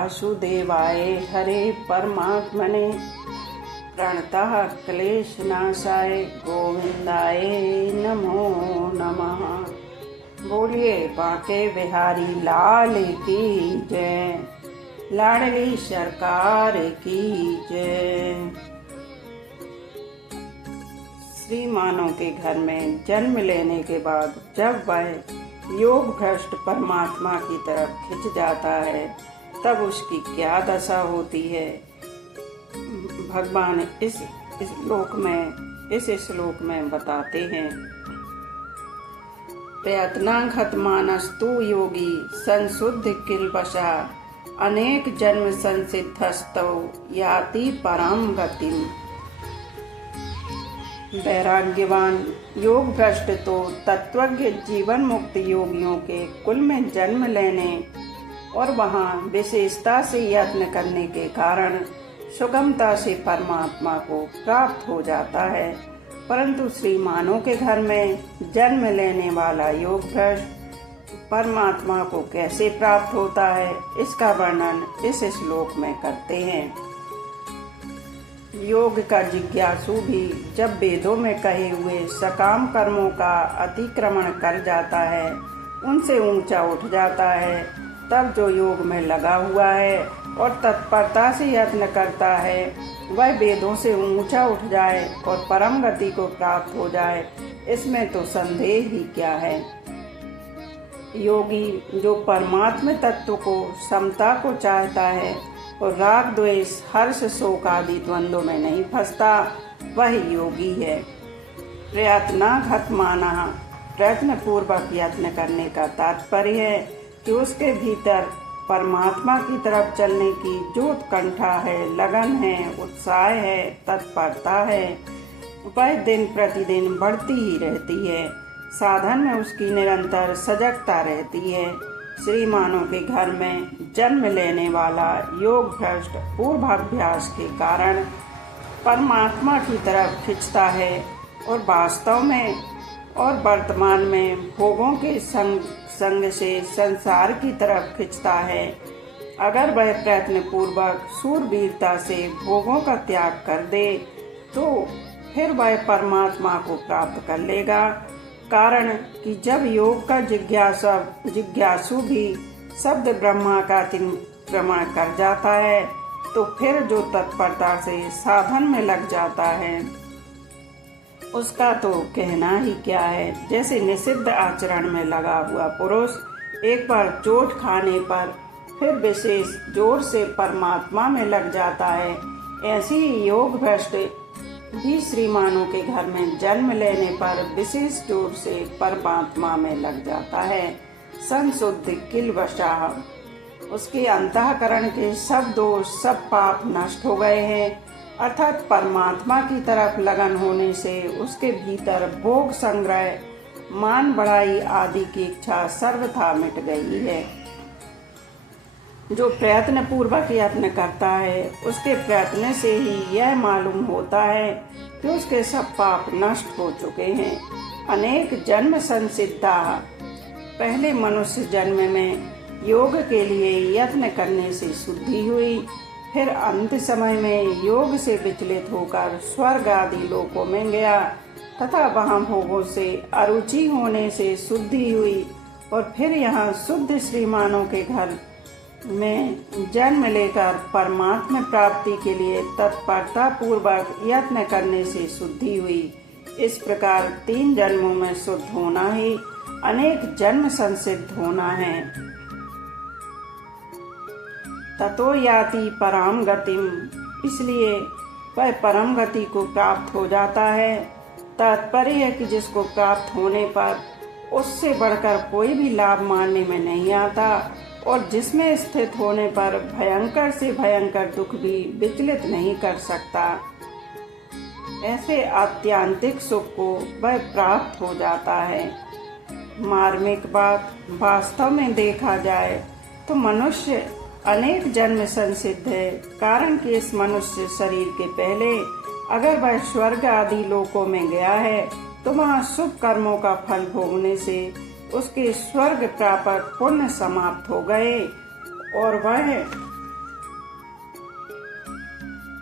वासुदेवाय हरे परमात्मने प्रणतः क्लेशनाशाय गोविंदाय नमो नमः। बोलिए बांके बिहारी लाल की जय, लाडली सरकार की जय। श्री मानव के घर में जन्म लेने के बाद जब वह योग भ्रष्ट परमात्मा की तरफ खिंच जाता है तब उसकी क्या दशा होती है, भगवान इस श्लोक में बताते हैं। प्रयत्नाघत मानस्तु योगी संशुद्ध किलवशा, अनेक जन्म संसिद्धस्तौ याति पराम गतिम। वैराग्यवान योग भ्रष्ट तो तत्वज्ञ जीवन मुक्त योगियों के कुल में जन्म लेने और वहाँ विशेषता से यत्न करने के कारण सुगमता से परमात्मा को प्राप्त हो जाता है, परंतु श्री मानव के घर में जन्म लेने वाला योग भ्रष्ट परमात्मा को कैसे प्राप्त होता है, इसका वर्णन इस श्लोक में करते हैं। योग का जिज्ञासु भी जब वेदों में कहे हुए सकाम कर्मों का अतिक्रमण कर जाता है, उनसे ऊंचा उठ जाता है, तब जो योग में लगा हुआ है और तत्परता से यत्न करता है वह वेदों से ऊंचा उठ जाए और परम गति को प्राप्त हो जाए, इसमें तो संदेह ही क्या है। योगी जो परमात्म तत्व को, समता को चाहता है और राग द्वेष हर्ष शोक आदि द्वंद्वों में नहीं फंसता, वह योगी है। प्रयत्नाघत माना, प्रयत्न पूर्वक यत्न करने का तात्पर्य है कि उसके भीतर परमात्मा की तरफ चलने की जो उत्कंठा है, लगन है, उत्साह है, तत्परता है, वह दिन प्रतिदिन बढ़ती ही रहती है। साधन में उसकी निरंतर सजगता रहती है। श्री मानव के घर में जन्म लेने वाला योग भ्रष्ट पूर्वाभ्यास के कारण परमात्मा की तरफ खिंचता है और वास्तव में और वर्तमान में भोगों के संग से संसार की तरफ खिंचता है। अगर वह प्रयत्न पूर्वक शूरवीरता से भोगों का त्याग कर दे तो फिर वह परमात्मा को प्राप्त कर लेगा। कारण कि जब योग का जिज्ञासु भी शब्द ब्रह्मा का अतिक्रमण कर जाता है तो फिर जो तत्परता से साधन में लग जाता है उसका तो कहना ही क्या है। जैसे निषिद्ध आचरण में लगा हुआ पुरुष एक बार चोट खाने पर फिर विशेष जोर से परमात्मा में लग जाता है, ऐसी ही योग भ्रष्ट भी श्री मानव के घर में जन्म लेने पर विशेष जोर से परमात्मा में लग जाता है। संशुद्ध किलवशा, उसके अंतःकरण के सब दोष सब पाप नष्ट हो गए हैं, अर्थात परमात्मा की तरफ लगन होने से उसके भीतर भोग संग्रह, मान बढ़ाई आदि की इच्छा सर्वथा मिट गई है। जो प्रयत्न पूर्वक यत्न करता है उसके प्रयत्न से ही यह मालूम होता है कि उसके सब पाप नष्ट हो चुके हैं। अनेक जन्म संसिद्धा, पहले मनुष्य जन्म में योग के लिए यत्न करने से शुद्धि हुई, फिर अंत समय में योग से विचलित होकर स्वर्ग आदि लोकों में गया तथा वहां भोगों से अरुचि होने से शुद्धि हुई और फिर यहाँ शुद्ध श्री मानव के घर में जन्म लेकर परमात्मा प्राप्ति के लिए तत्परता पूर्वक यत्न करने से शुद्धि हुई। इस प्रकार 3 जन्मों में शुद्ध होना ही अनेक जन्म संसिद्ध होना है। ततो याति पराम गतिम, इसलिए वह परम गति को प्राप्त हो जाता है। तात्पर्य है कि जिसको प्राप्त होने पर उससे बढ़कर कोई भी लाभ मानने में नहीं आता और जिसमें स्थित होने पर भयंकर से भयंकर दुख भी विचलित नहीं कर सकता, ऐसे आत्यांतिक सुख को वह प्राप्त हो जाता है। मार्मिक बात वास्तव में देखा जाए तो मनुष्य अनेक जन्म संसिद्ध है, कारण कि इस मनुष्य शरीर के पहले अगर वह स्वर्ग आदि लोकों में गया है तो वहाँ शुभ कर्मों का फल भोगने से उसके स्वर्ग प्रापक पुण्य समाप्त हो गए और वह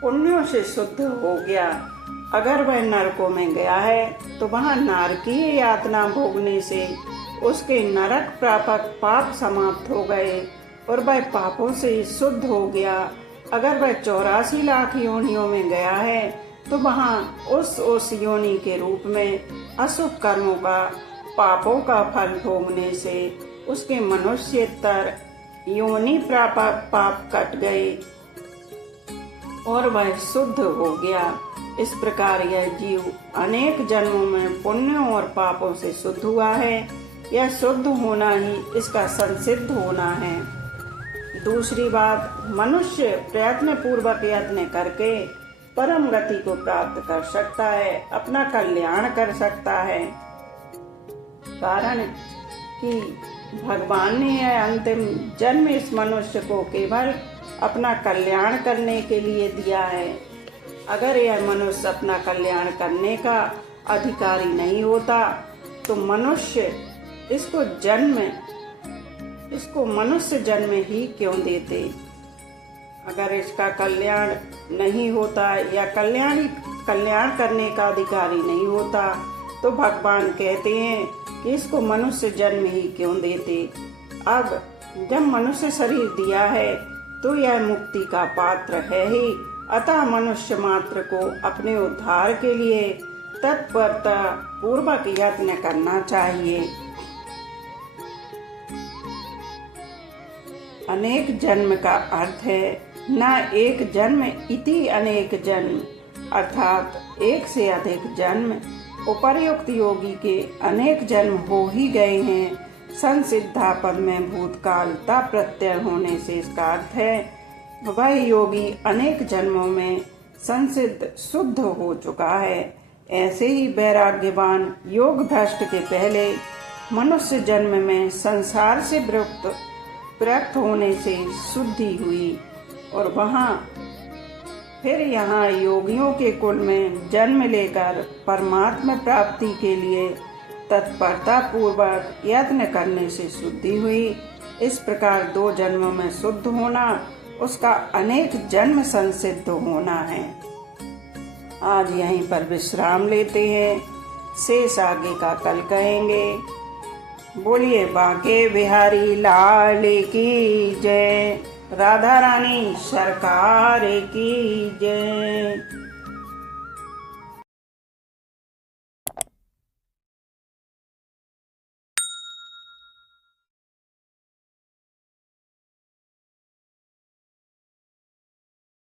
पुण्यों से शुद्ध हो गया। अगर वह नरकों में गया है तो वहाँ नारकीय यातना भोगने से उसके नरक प्रापक पाप समाप्त हो गए और वह पापों से शुद्ध हो गया। अगर वह 84 लाख योनियों में गया है तो वहाँ उस योनि के रूप में अशुभ कर्मों का पापों का फल भोगने से उसके मनुष्यतर योनि प्रापक पाप कट गए और वह शुद्ध हो गया। इस प्रकार यह जीव अनेक जन्मों में पुण्यों और पापों से शुद्ध हुआ है। यह शुद्ध होना ही इसका संसिद्ध होना है। दूसरी बात, मनुष्य प्रयत्न पूर्वक यत्न करके परम गति को प्राप्त कर सकता है, अपना कल्याण कर सकता है। कारण कि भगवान ने यह अंतिम जन्म इस मनुष्य को केवल अपना कल्याण करने के लिए दिया है। अगर यह मनुष्य अपना कल्याण करने का अधिकारी नहीं होता तो मनुष्य इसको मनुष्य जन्म ही क्यों देते। अगर इसका कल्याण नहीं होता या कल्याण करने का अधिकारी नहीं होता तो भगवान कहते हैं कि इसको मनुष्य जन्म ही क्यों देते। अब जब मनुष्य शरीर दिया है तो यह मुक्ति का पात्र है ही, अतः मनुष्य मात्र को अपने उद्धार के लिए तत्परता पूर्वक यत्न करना चाहिए। अनेक जन्म का अर्थ है न एक जन्म इति अनेक जन्म, अर्थात एक से अधिक जन्म। उपर्युक्त योगी के अनेक जन्म हो ही गए हैं। संसिद्धा पद में भूतकाल ता प्रत्यय होने से इसका अर्थ है वह योगी अनेक जन्मों में संसिद्ध शुद्ध हो चुका है। ऐसे ही वैराग्यवान योग भ्रष्ट के पहले मनुष्य जन्म में संसार से विरक्त होने से शुद्धि हुई और फिर यहाँ योगियों के कुल में जन्म लेकर परमात्मा प्राप्ति के लिए तत्परता पूर्वक यत्न करने से शुद्धि हुई। इस प्रकार 2 जन्मों में शुद्ध होना उसका अनेक जन्म संसिद्ध होना है। आज यहीं पर विश्राम लेते हैं, शेष आगे का कल कहेंगे। बोलिए बांके बिहारी लाल की जय, राधा रानी सरकार की जय।